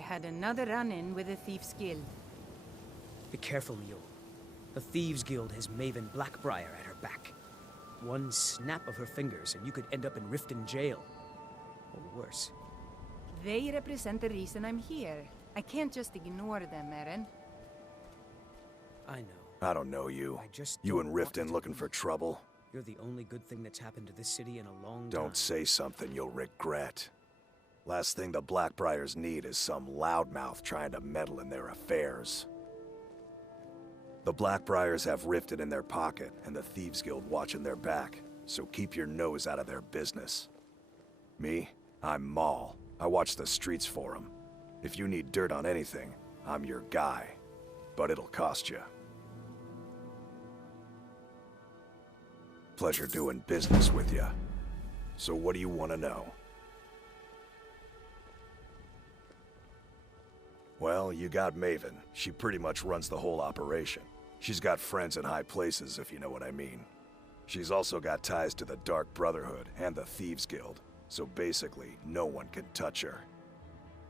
had another run-in with the Thieves Guild. Be careful, Mule. The Thieves Guild has Maven Blackbriar at her back. One snap of her fingers and you could end up in Riften jail. Or worse. They represent the reason I'm here. I can't just ignore them, Eren. I know. I don't know you. You and Riften looking for trouble? You're the only good thing that's happened to this city in a long time. Don't say something you'll regret. Last thing the Blackbriars need is some loudmouth trying to meddle in their affairs. The Blackbriars have Riften in their pocket, and the Thieves Guild watching their back, so keep your nose out of their business. Me? I'm Maul. I watch the streets for them. If you need dirt on anything, I'm your guy. But it'll cost you. Pleasure doing business with you. So what do you want to know? Well, you got Maven. She pretty much runs the whole operation. She's got friends in high places, if you know what I mean. She's also got ties to the Dark Brotherhood and the Thieves Guild, so basically, no one can touch her.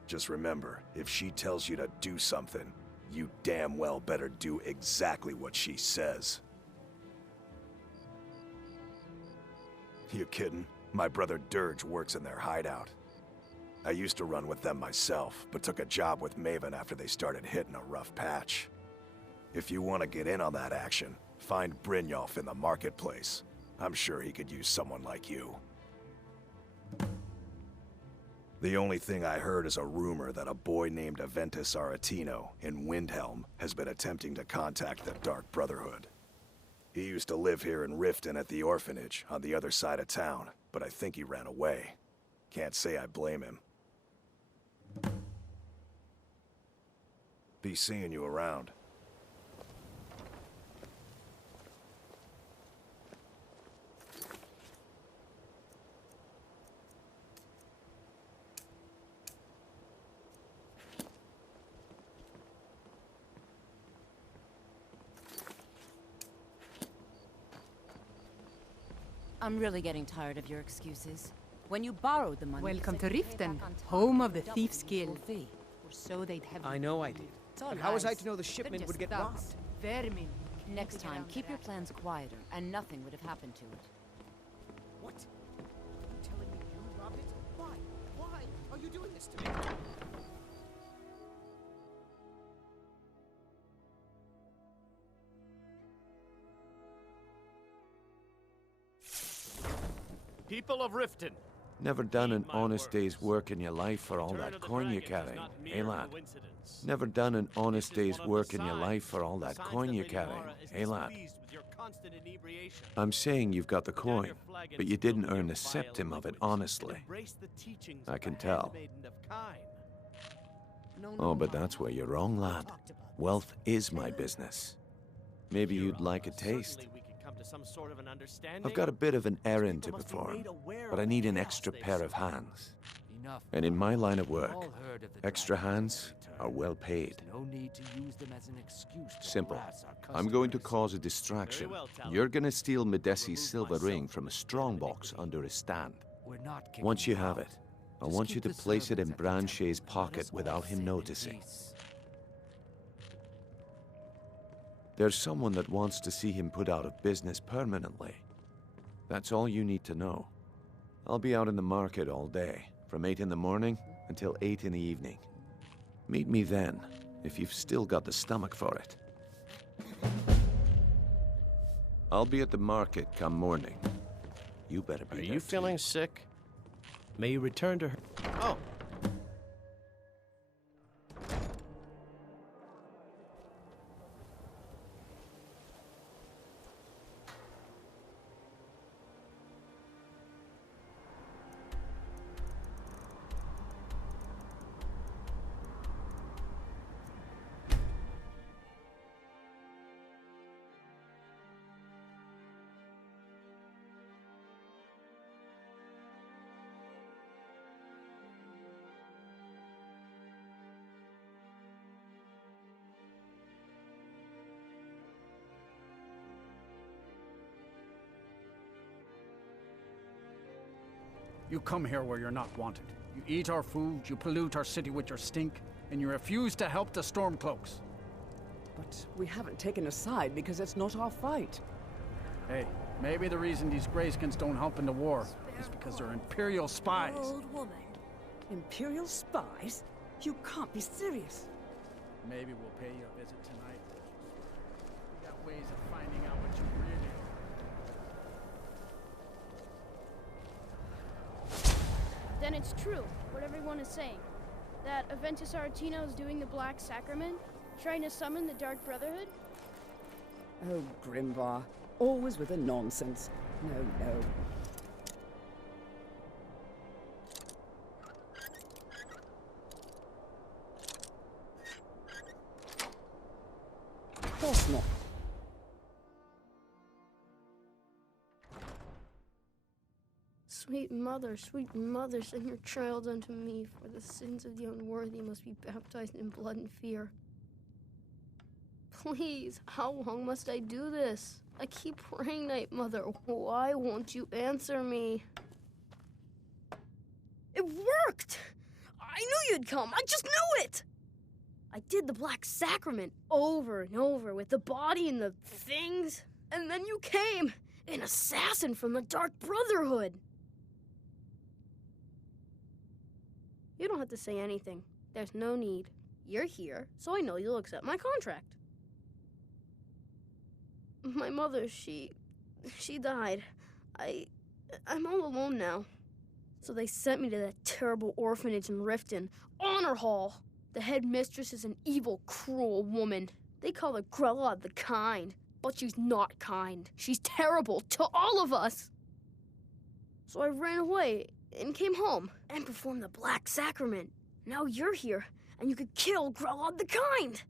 Just remember, if she tells you to do something, you damn well better do exactly what she says. You kidding? My brother Dirge works in their hideout. I used to run with them myself, but took a job with Maven after they started hitting a rough patch. If you want to get in on that action, find Brynjolf in the marketplace. I'm sure he could use someone like you. The only thing I heard is a rumor that a boy named Aventus Aretino in Windhelm has been attempting to contact the Dark Brotherhood. He used to live here in Riften at the orphanage on the other side of town, but I think he ran away. Can't say I blame him. Be seeing you around. I'm really getting tired of your excuses. When you borrowed the money... Welcome to Riften, home of the Thieves Guild. Or so they'd have... I know I did. But how was I to know the shipment would get robbed? Vermin. Next time, keep your plans quieter, and nothing would have happened to it. What? You're telling me you robbed it? Why? Why are you doing this to me? People of Riften. Never done an honest day's work in your life for all that coin you carry, eh lad? Never done an honest day's work in your life for all that coin you carry, eh lad? I'm saying you've got the coin, but you didn't earn a septim of it honestly. I can tell. Oh, but that's where you're wrong, lad. Wealth is my business. Maybe you'd like a taste. I've got a bit of an errand to perform, but I need an extra pair of hands. And in my line of work, extra hands are well paid. Simple. I'm going to cause a distraction. You're gonna steal Medesi's silver ring from a strongbox under his stand. Once you have it, I want you to place it in Branche's pocket without him noticing. There's someone that wants to see him put out of business permanently. That's all you need to know. I'll be out in the market all day, from 8 in the morning until 8 in the evening. Meet me then, if you've still got the stomach for it. I'll be at the market come morning. You better be there. Are you feeling sick? May you return to her. Oh. You come here where you're not wanted. You eat our food, you pollute our city with your stink. and you refuse to help the Stormcloaks. But we haven't taken a side because it's not our fight. Hey, maybe the reason these Greyskins don't help in the war is because they're Imperial spies. Old woman. Imperial spies? You can't be serious. Maybe we'll pay you a visit tonight. We got ways of finding out what you really are. Then it's true, what everyone is saying. That Aventus Aretino is doing the Black Sacrament, trying to summon the Dark Brotherhood? Oh, Grimvar. Always with the nonsense. No. Of course not. Sweet mother, send your child unto me, for the sins of the unworthy must be baptized in blood and fear. Please, how long must I do this? I keep praying, Night Mother. Why won't you answer me? It worked! I knew you'd come. I just knew it! I did the Black Sacrament over and over with the body and the things. And then you came, an assassin from the Dark Brotherhood. You don't have to say anything. There's no need. You're here, so I know you'll accept my contract. My mother, she died. I'm all alone now. So they sent me to that terrible orphanage in Riften, Honor Hall. The head mistress is an evil, cruel woman. They call her Grella the Kind, but she's not kind. She's terrible to all of us. So I ran away and came home and performed the Black Sacrament. Now you're here, and you could kill Grella the Kind.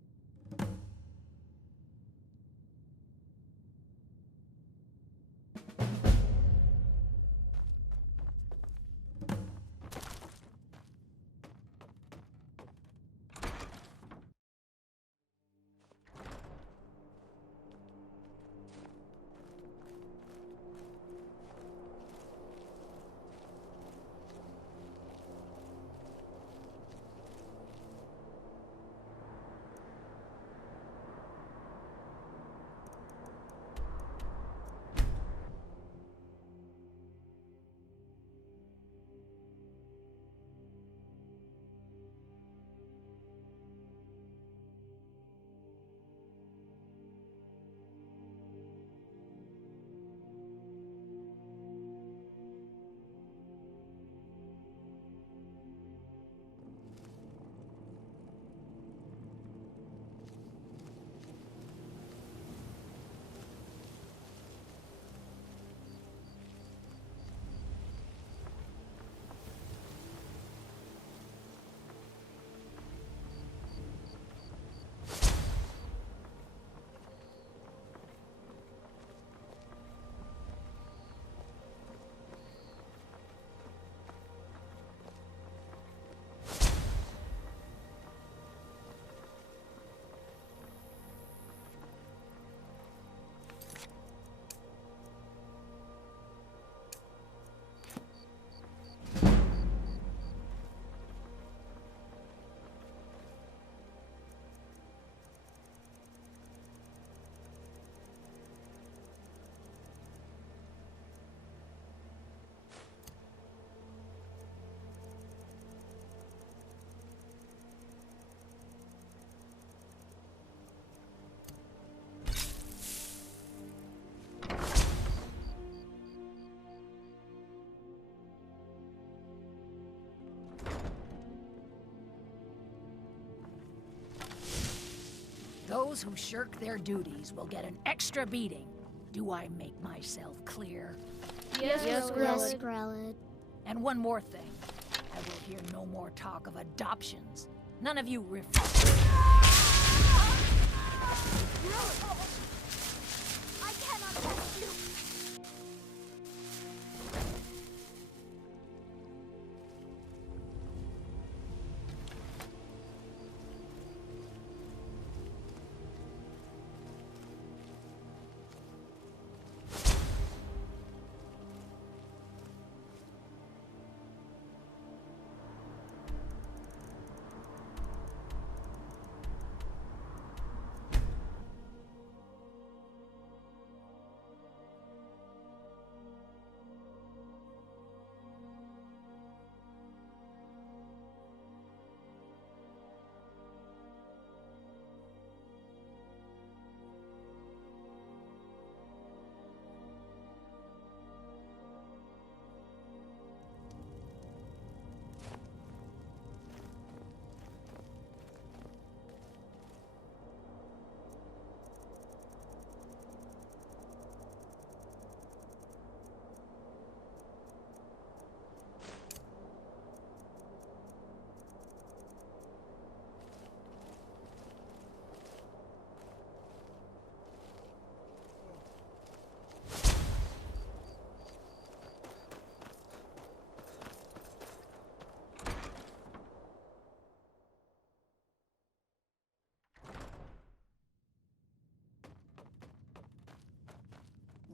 Those who shirk their duties will get an extra beating. Do I make myself clear? Yes, Grelid. And one more thing. I will hear no more talk of adoptions. None of you I cannot help you.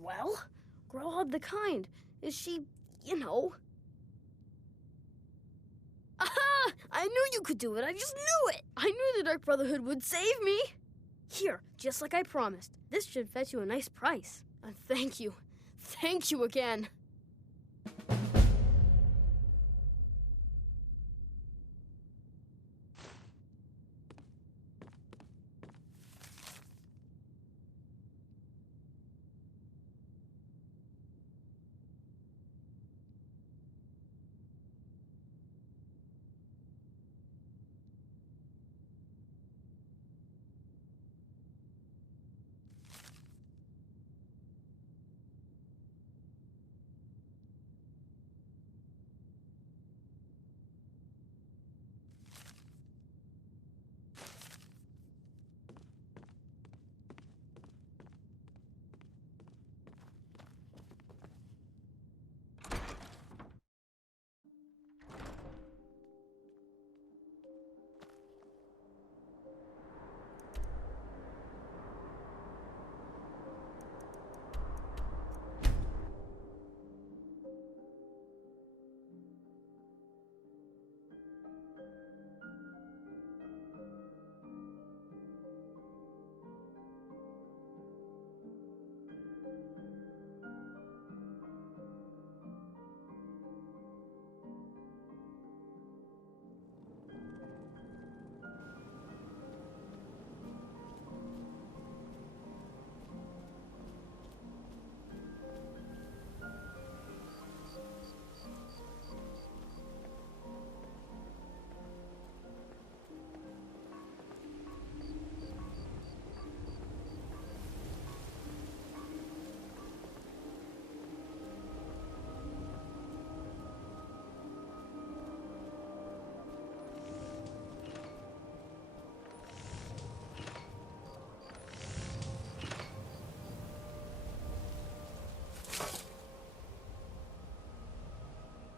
Well, Growlhub the Kind. Is she, you know... Aha! I knew you could do it. I just knew it. I knew the Dark Brotherhood would save me. Here, just like I promised. This should fetch you a nice price. And thank you. Thank you again.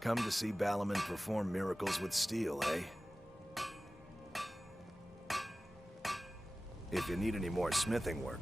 Come to see Balaman perform miracles with steel, eh? If you need any more smithing work,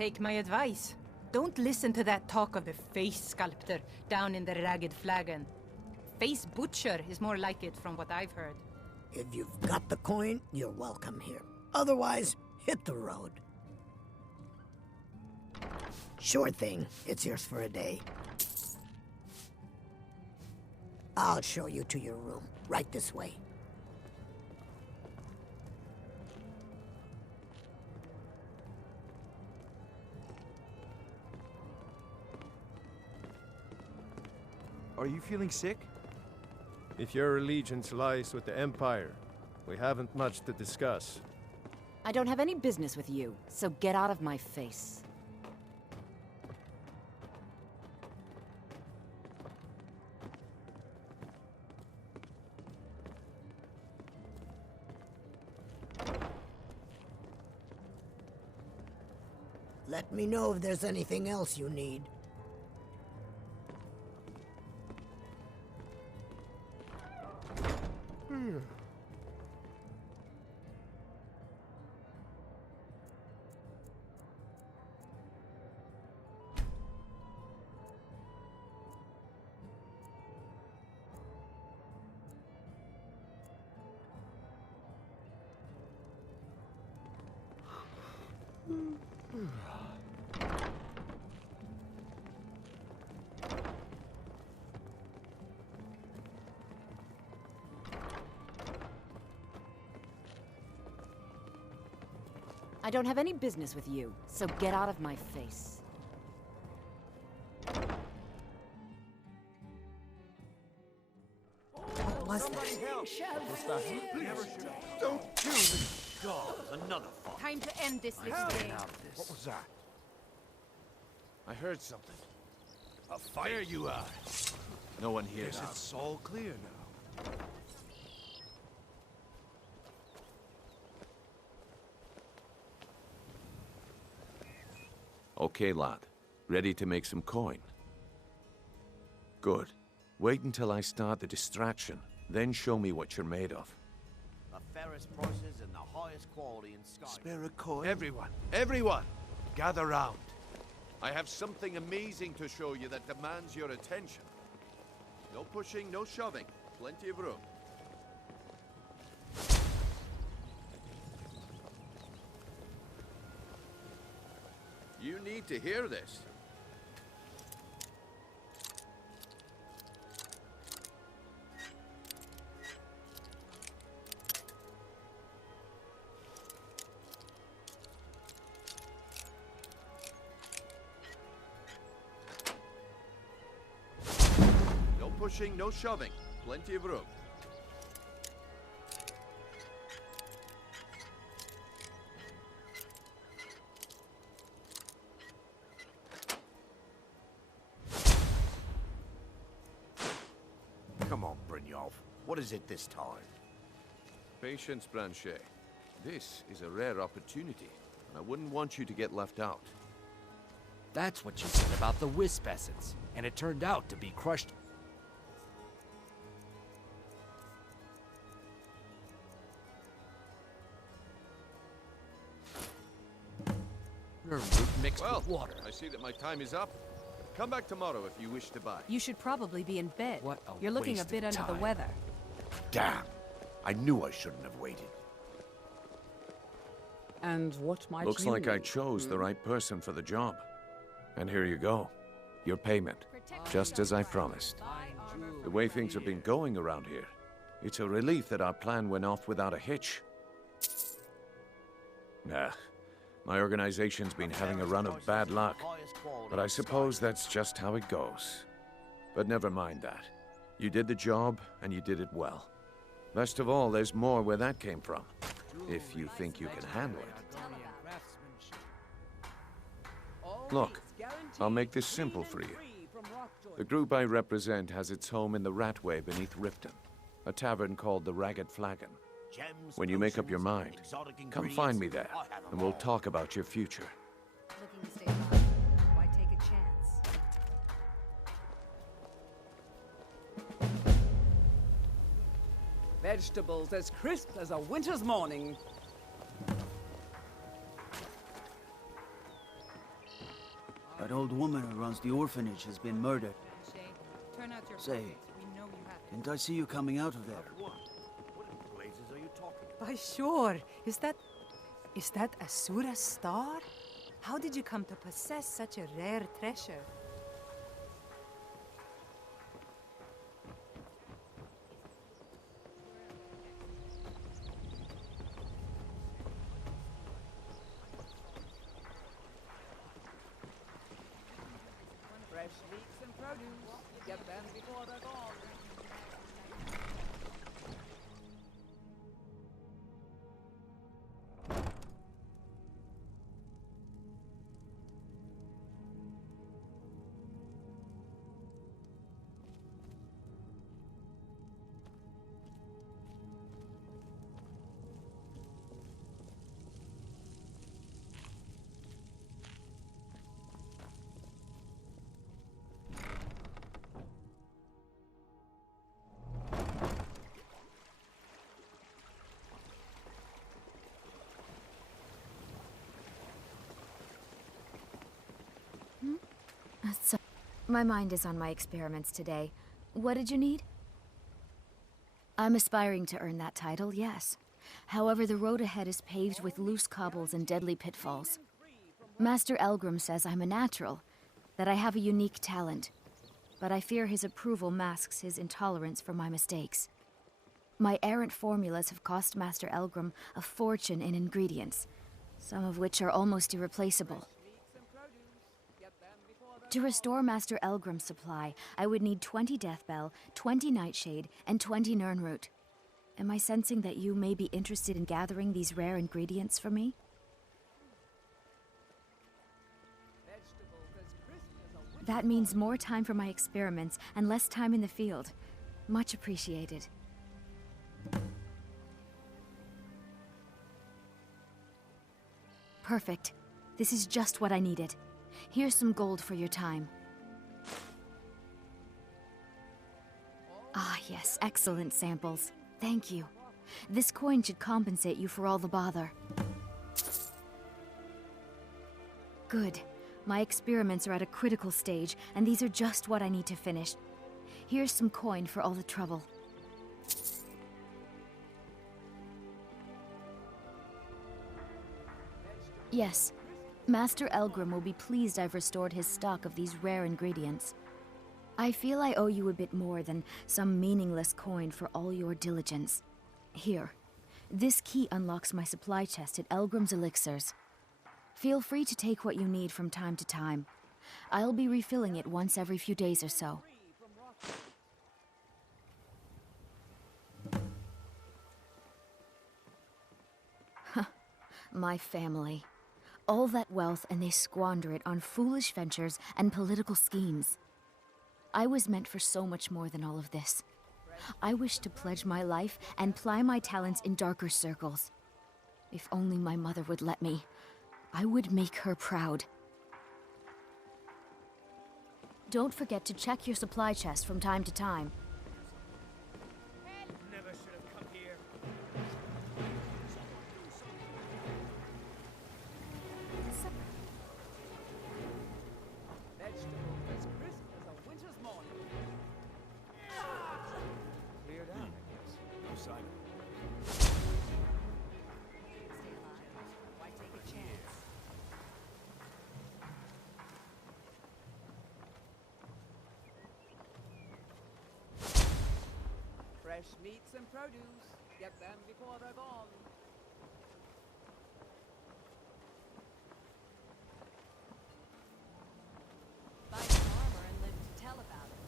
Take my advice. Don't listen to that talk of the face sculptor down in the Ragged Flagon. Face butcher is more like it from what I've heard. If you've got the coin, you're welcome here. Otherwise, hit the road. Sure thing. It's yours for a day. I'll show you to your room. Right this way. Are you feeling sick? If your allegiance lies with the Empire, we haven't much to discuss. I don't have any business with you, so get out of my face. Let me know if there's anything else you need. I don't have any business with you, so get out of my face. What was that? Don't do this! God, another fuck. Time to end this little game. What was that? I heard something. A fight? There you are. No one here now. It's all clear now. Okay, lad. Ready to make some coin? Good. Wait until I start the distraction, then show me what you're made of. The fairest prices and the highest quality in Skyrim. Spare a coin. Everyone! Gather round. I have something amazing to show you that demands your attention. No pushing, no shoving. Plenty of room. You need to hear this. No pushing, no shoving. Plenty of room. Come on, Brynjolf. What is it this time? Patience, Blanchet. This is a rare opportunity, and I wouldn't want you to get left out. That's what you said about the wisp essence, and it turned out to be crushed. Root mixed with water. I see that my time is up. Come back tomorrow if you wish to buy. You should probably be in bed. What a You're looking a bit under the weather. Damn! I knew I shouldn't have waited. And what might Looks you like I need? chose the right person for the job. And here you go. Your payment. Just as I promised. The way things have been going around here, it's a relief that our plan went off without a hitch. Nah. My organization's been having a run of bad luck, but I suppose that's just how it goes. But never mind that. You did the job, and you did it well. Best of all, there's more where that came from, if you think you can handle it. Look, I'll make this simple for you. The group I represent has its home in the Ratway beneath Riften, a tavern called the Ragged Flagon. When you make up your mind, come find me there, and we'll talk about your future. Looking to stay alive. Why take a chance? Vegetables as crisp as a winter's morning. That old woman who runs the orphanage has been murdered. Turn out your Say, pockets. We know you have it. didn't I see you coming out of there? Why, sure. Is that Asura's star? How did you come to possess such a rare treasure? Fresh leeks and produce. Get them before they're gone. So, my mind is on my experiments today. What did you need? I'm aspiring to earn that title, yes. However, the road ahead is paved with loose cobbles and deadly pitfalls. Master Elgrim says I'm a natural, that I have a unique talent. But I fear his approval masks his intolerance for my mistakes. My errant formulas have cost Master Elgrim a fortune in ingredients, some of which are almost irreplaceable. To restore Master Elgrim's supply, I would need 20 Deathbell, 20 Nightshade, and 20 Nirnroot. Am I sensing that you may be interested in gathering these rare ingredients for me? That means more time for my experiments and less time in the field. Much appreciated. Perfect. This is just what I needed. Here's some gold for your time. Ah, yes, excellent samples. Thank you. This coin should compensate you for all the bother. Good. My experiments are at a critical stage, and these are just what I need to finish. Here's some coin for all the trouble. Yes. Master Elgrim will be pleased I've restored his stock of these rare ingredients. I feel I owe you a bit more than some meaningless coin for all your diligence. Here. This key unlocks my supply chest at Elgrim's Elixirs. Feel free to take what you need from time to time. I'll be refilling it once every few days or so. Huh. My family. All that wealth and they squander it on foolish ventures and political schemes. I was meant for so much more than all of this. I wish to pledge my life and ply my talents in darker circles. If only my mother would let me, I would make her proud. Don't forget to check your supply chest from time to time. Never should have come here. Vegetable as crisp as a winter's morning. Cleared out, I guess. No sign of it. Stay alive. Why take a chance? Fresh meats and produce. Get them before they're gone. Buy some armor and live to tell about it.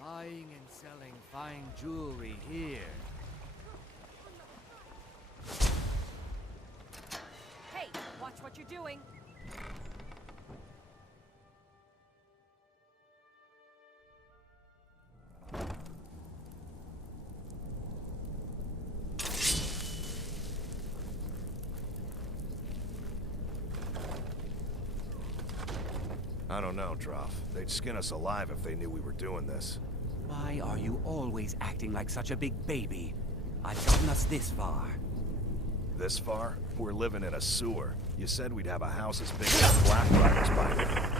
Buying and selling fine jewelry here. Hey, watch what you're doing. I don't know, Droff. They'd skin us alive if they knew we were doing this. Why are you always acting like such a big baby? I've gotten us this far. This far? We're living in a sewer. You said we'd have a house as big as Blackbriar's by now.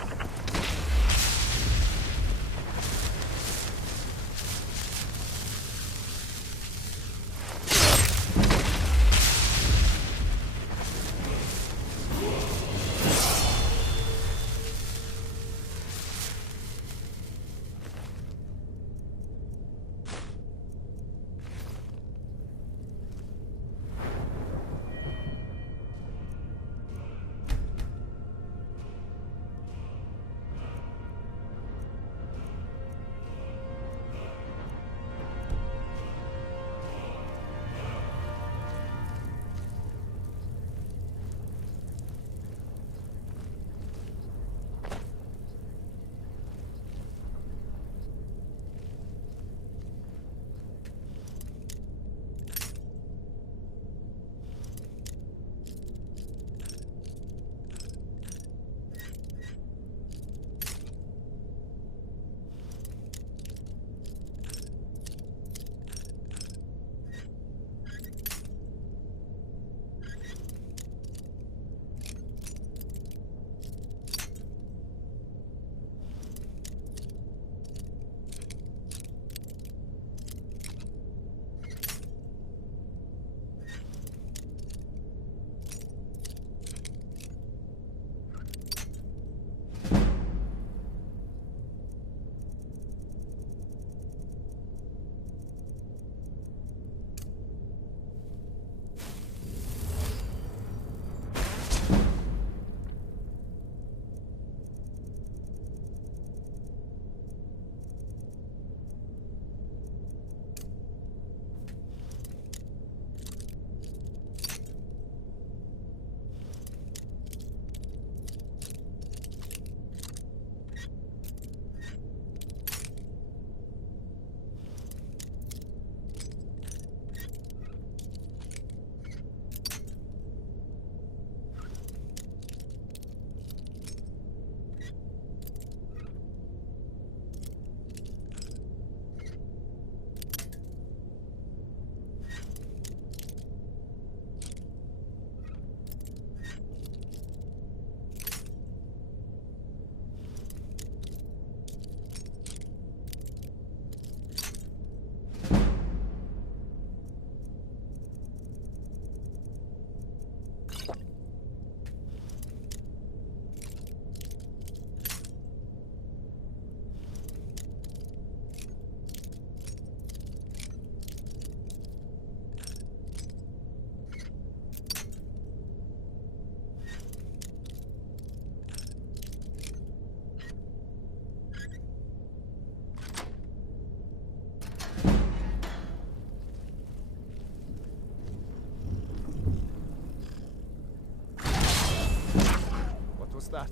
that.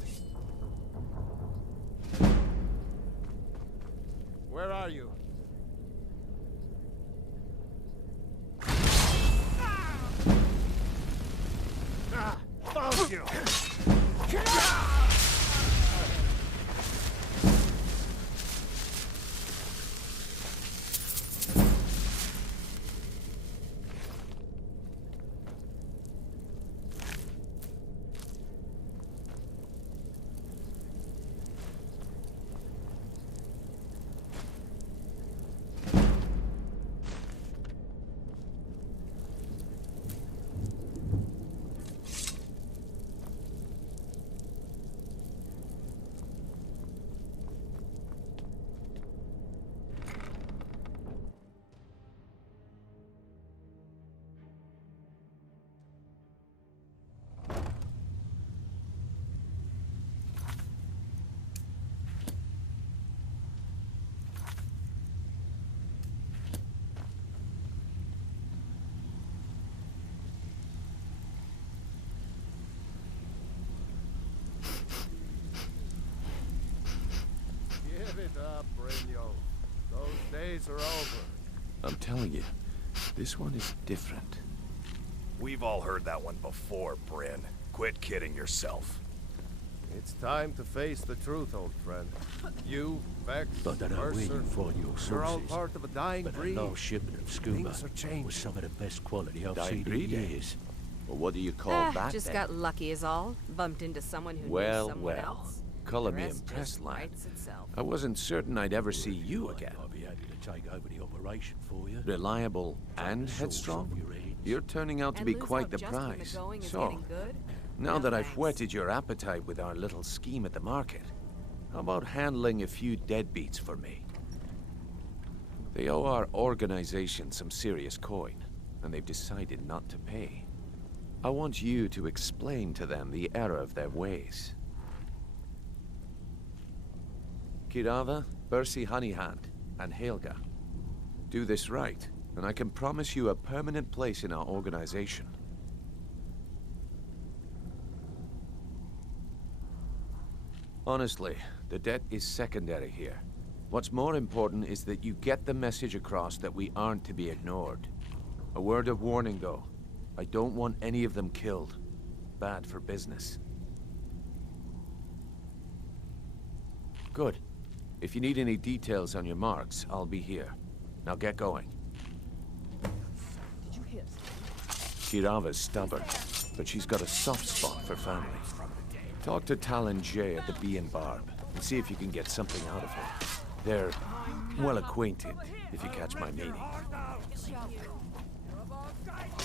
Where are you? Ah! Found you! Give it up, Brynjo. Those days are over. I'm telling you, this one is different. We've all heard that one before, Bryn. Quit kidding yourself. It's time to face the truth, old friend. You, Vex, But I know where Mercer, you find your you're all sources. part of a dying But breed. the last shipment of scuba Things are changing. was some of the best quality I've Dying seen in breed, eh? years. Well, what do you call that Just then? got lucky is all. Bumped into someone who knew Well, someone well. else. Color The me rest impressed, just lad. writes itself. I wasn't certain I'd ever see you again. I'll be happy to take over the operation for you. Reliable and headstrong? You're turning out to And be lose quite out the just when the prize. going is So, getting good? now No that I've thanks. whetted your appetite with our little scheme at the market, how about handling a few deadbeats for me? They owe our organization some serious coin, and they've decided not to pay. I want you to explain to them the error of their ways. Kirava, Bersi Honeyhand, and Helga. Do this right, and I can promise you a permanent place in our organization. Honestly, the debt is secondary here. What's more important is that you get the message across that we aren't to be ignored. A word of warning, though. I don't want any of them killed. Bad for business. Good. If you need any details on your marks, I'll be here. Now get going. Did you hear? Kirava's stubborn, but she's got a soft spot for family. Talk to Talon J at the Bee and Barb, and see if you can get something out of her. They're well acquainted, if you catch my meaning.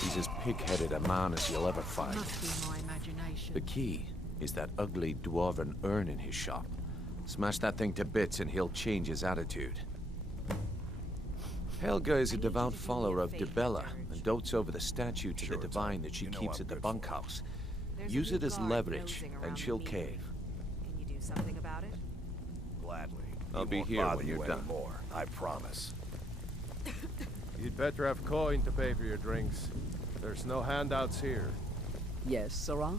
He's as pig-headed a man as you'll ever find. Must be my imagination. The key is that ugly dwarven urn in his shop. Smash that thing to bits and he'll change his attitude. Helga is a devout follower of Dibella and dotes over the statue to the divine that she keeps at the bunkhouse. Use it as leverage, and she'll cave. Can you do something about it? Gladly. I'll be won't here bother when you you're done. anymore, I promise. You'd better have coin to pay for your drinks. There's no handouts here. Yes, Sarah?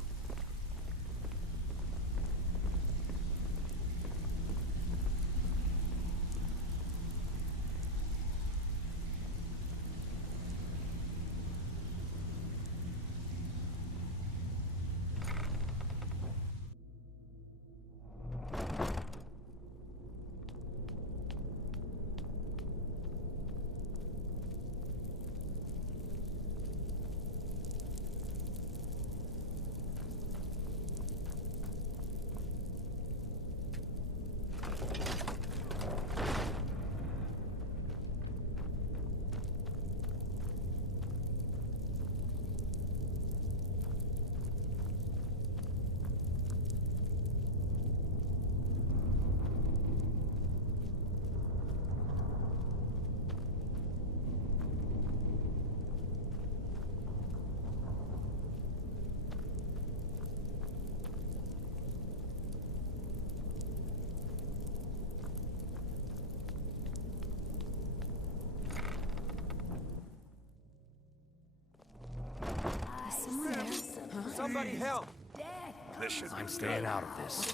Somebody help! Dad, This should I'm staying out of this.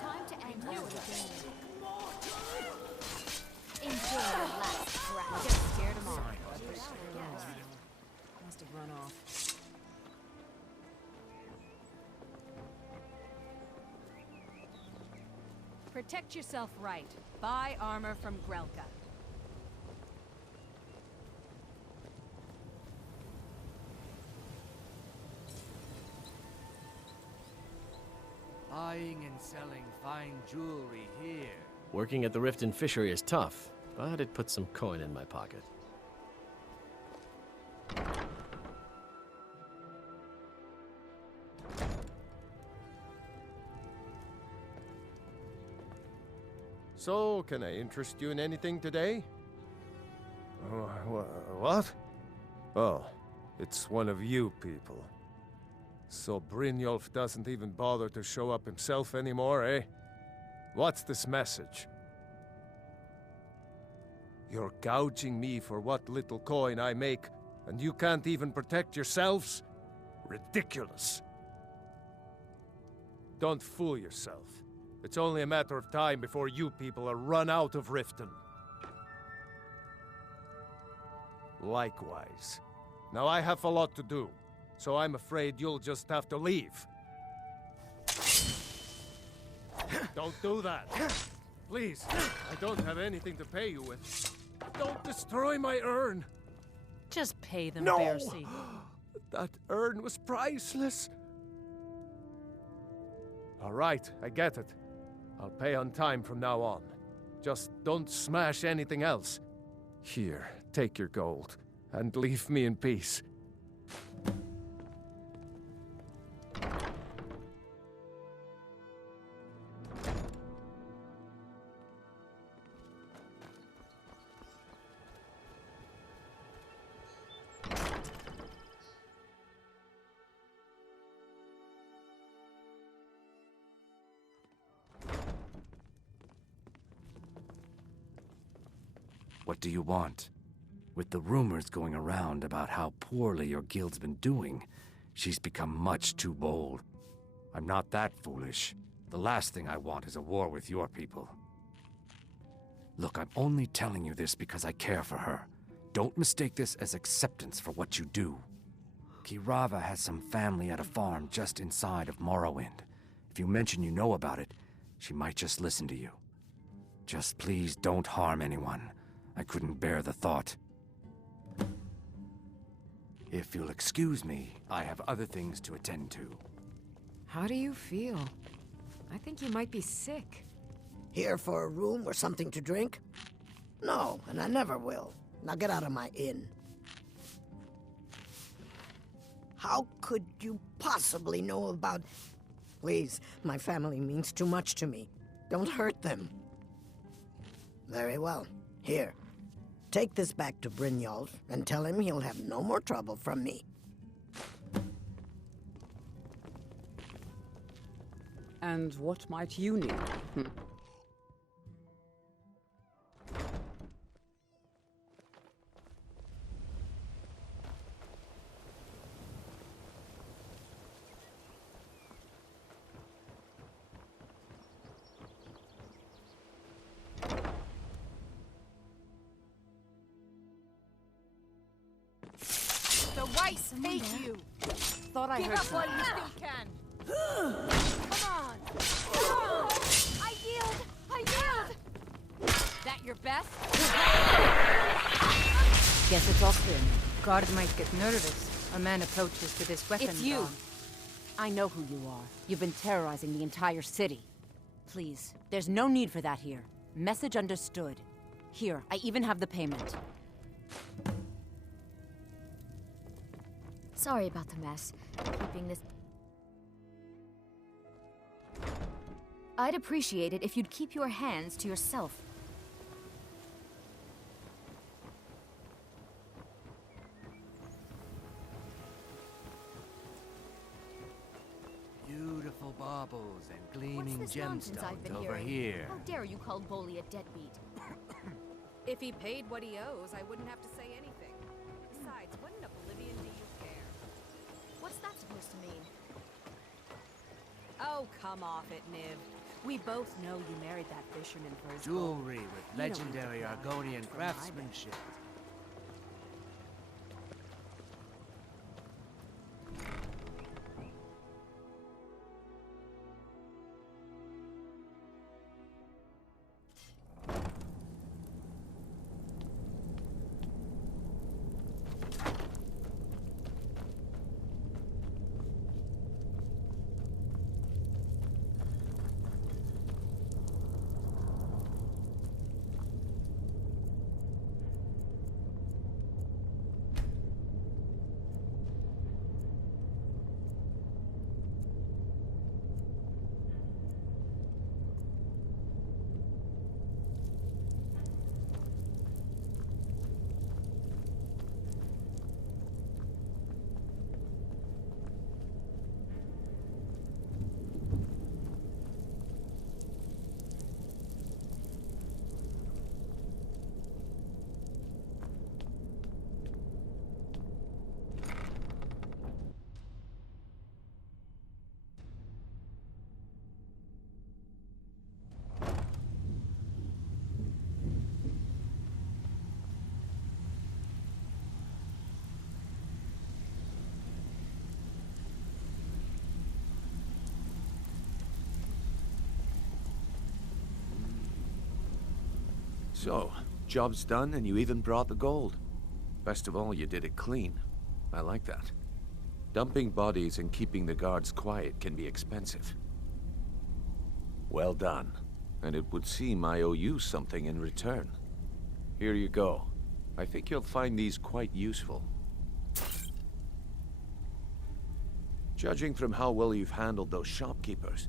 Time to end your game. Enjoy your last breath. Just scared him off. Must have run off. Protect yourself right. Buy armor from Grelka. Buying and selling fine jewelry here. Working at the Riften fishery is tough, but it puts some coin in my pocket. So, can I interest you in anything today? What? Oh, it's one of you people. So Brynjolf doesn't even bother to show up himself anymore, eh? What's this message? You're gouging me for what little coin I make, and you can't even protect yourselves? Ridiculous. Don't fool yourself. It's only a matter of time before you people are run out of Riften. Likewise. Now I have a lot to do, so I'm afraid you'll just have to leave. Don't do that. Please, I don't have anything to pay you with. Don't destroy my urn. Just pay them, No! Bercy. That urn was priceless. All right, I get it. I'll pay on time from now on. Just don't smash anything else. Here, take your gold, and leave me in peace. What do you want? With the rumors going around about how poorly your guild's been doing, she's become much too bold. I'm not that foolish. The last thing I want is a war with your people. Look, I'm only telling you this because I care for her. Don't mistake this as acceptance for what you do. Kirava has some family at a farm just inside of Morrowind. If you mention you know about it, she might just listen to you. Just please don't harm anyone. I couldn't bear the thought. If you'll excuse me, I have other things to attend to. How do you feel? I think you might be sick. Here for a room or something to drink? No, and I never will. Now get out of my inn. How could you possibly know about... Please, my family means too much to me. Don't hurt them. Very well. Here. Take this back to Brynjolf and tell him he'll have no more trouble from me. And what might you need? The Weiss hate you! Thought I Give heard up while you still can! Come on! I yield! I yield! That your best? Guess it's all clear now. Guard might get nervous. A man approaches with his weapon It's you! drawn. I know who you are. You've been terrorizing the entire city. Please, there's no need for that here. Message understood. Here, I even have the payment. Sorry about the mess. Keeping this... I'd appreciate it if you'd keep your hands to yourself. Beautiful baubles and gleaming What's this nonsense I've gemstones been over hearing? here. How dare you call Bolly a deadbeat? If he paid what he owes, I wouldn't have to say anything. Besides, what in oblivion do you care? What's that supposed to mean? Oh, come off it, Niv. We both know you married that fisherman for his Jewelry gold. with You don't need to legendary pry Argonian from my bag. craftsmanship. So, job's done and you even brought the gold. Best of all, you did it clean. I like that. Dumping bodies and keeping the guards quiet can be expensive. Well done. And it would seem I owe you something in return. Here you go. I think you'll find these quite useful. Judging from how well you've handled those shopkeepers,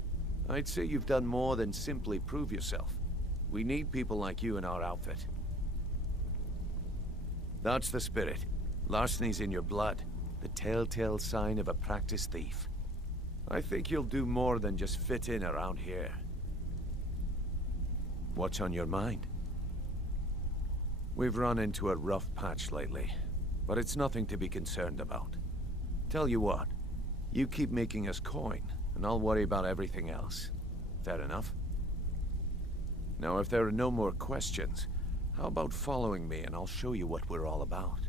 I'd say you've done more than simply prove yourself. We need people like you in our outfit. That's the spirit. Larceny's in your blood. The telltale sign of a practiced thief. I think you'll do more than just fit in around here. What's on your mind? We've run into a rough patch lately, but it's nothing to be concerned about. Tell you what, you keep making us coin, and I'll worry about everything else. Fair enough? Now, if there are no more questions, how about following me and I'll show you what we're all about?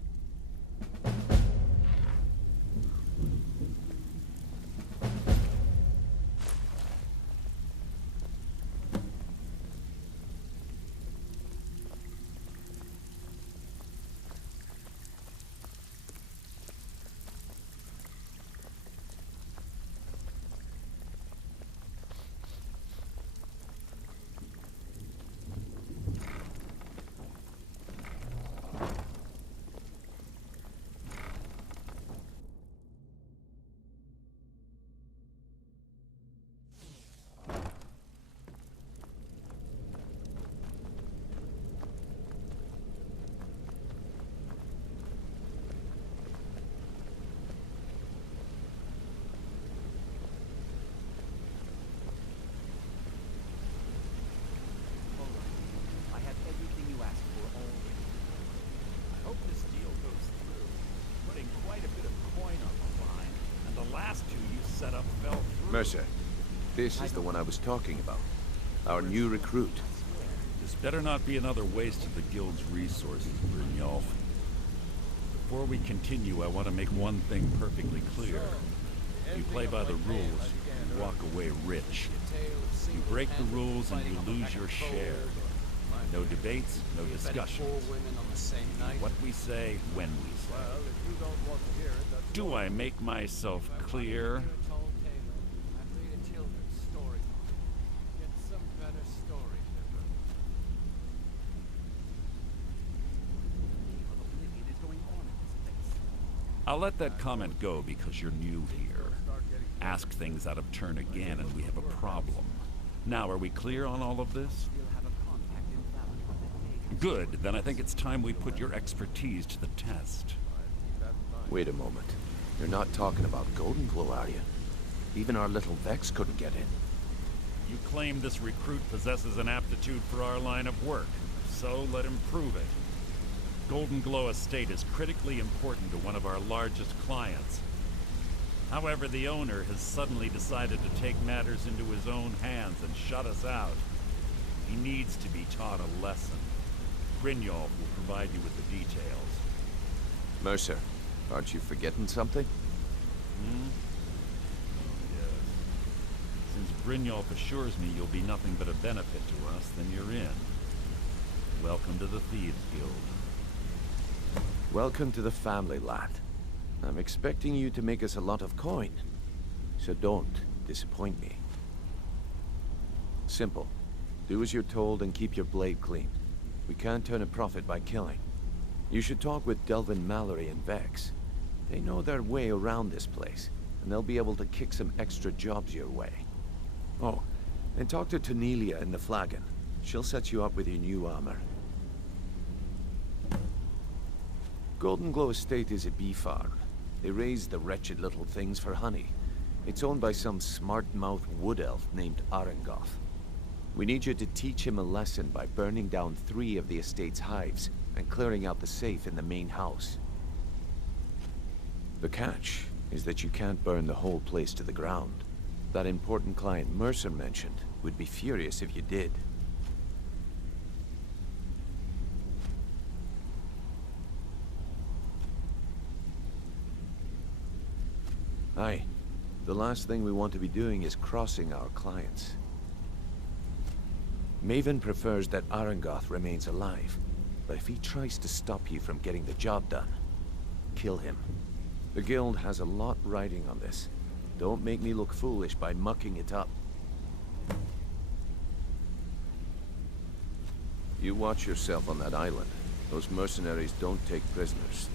Mercer, this is the one I was talking about. Our new recruit. This better not be another waste of the guild's resources, Brynjolf. Before we continue, I want to make one thing perfectly clear. You play by the rules, you walk away rich. You break the rules and you lose your share. No debates, no discussions. What we say, when we say. Do I make myself clear? I'll let that comment go because you're new here. Ask things out of turn again and we have a problem. Now, are we clear on all of this? Good, then I think it's time we put your expertise to the test. Wait a moment. You're not talking about Golden Glow, are you? Even our little Vex couldn't get in. You claim this recruit possesses an aptitude for our line of work, so let him prove it. Golden Glow Estate is critically important to one of our largest clients. However, the owner has suddenly decided to take matters into his own hands and shut us out. He needs to be taught a lesson. Brynjolf will provide you with the details. Mercer, aren't you forgetting something? Hmm? Oh, yes. Since Brynjolf assures me you'll be nothing but a benefit to us, then you're in. Welcome to the Thieves Guild. Welcome to the family, lad. I'm expecting you to make us a lot of coin. So don't disappoint me. Simple. Do as you're told and keep your blade clean. We can't turn a profit by killing. You should talk with Delvin Mallory and Vex. They know their way around this place, and they'll be able to kick some extra jobs your way. Oh, and talk to Tanelia in the Flagon. She'll set you up with your new armor. Golden Glow Estate is a bee farm. They raise the wretched little things for honey. It's owned by some smart-mouthed wood elf named Arengoth. We need you to teach him a lesson by burning down 3 of the estate's hives and clearing out the safe in the main house. The catch is that you can't burn the whole place to the ground. That important client Mercer mentioned would be furious if you did. Aye. The last thing we want to be doing is crossing our clients. Maven prefers that Arengoth remains alive, but if he tries to stop you from getting the job done, kill him. The guild has a lot riding on this. Don't make me look foolish by mucking it up. You watch yourself on that island. Those mercenaries don't take prisoners.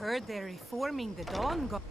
Heard they're reforming the Dawn God.